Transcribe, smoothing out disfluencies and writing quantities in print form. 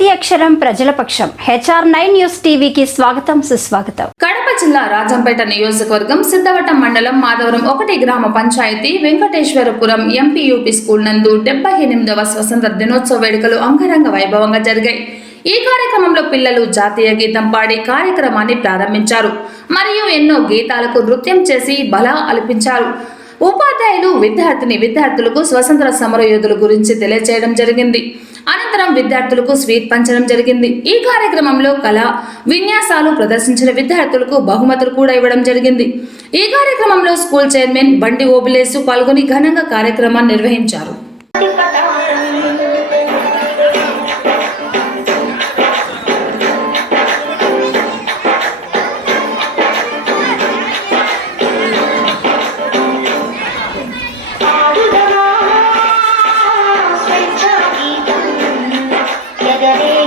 ప్రతి అక్షరం ప్రజల పక్షం. HR9 న్యూస్ టీవీకి స్వాగతం, సుస్వాగతం. కడప జిల్లా రాజంపేట నియోజకవర్గం సిద్ధవటం మండలం మాధవరం 1 గ్రామ పంచాయతీ వెంకటేశ్వరపురం ఎంపీయూపీ స్కూల్ నందు 78వ స్వతంత్ర దినోత్సవ వేడుకలు అంగరంగ వైభవంగా జరిగాయి. ఈ కార్యక్రమంలో పిల్లలు జాతీయ గీతం పాడి కార్యక్రమాన్ని ప్రారంభించారు. మరియు ఎన్నో గీతాలకు నృత్యం చేసి బలా అలిపించారు. ఉపాధ్యాయులు విద్యార్థులకు స్వతంత్ర సమర యోధుల గురించి తెలియజేయడం జరిగింది. అనంతరం విద్యార్థులకు స్వీట్ పంచడం జరిగింది. ఈ కార్యక్రమంలో కళా విన్యాసాలు ప్రదర్శించిన విద్యార్థులకు బహుమతులు కూడా ఇవ్వడం జరిగింది. ఈ కార్యక్రమంలో స్కూల్ చైర్మన్ బండి ఓబులేసు పాల్గొని ఘనంగా కార్యక్రమాన్ని నిర్వహించారు. జగనే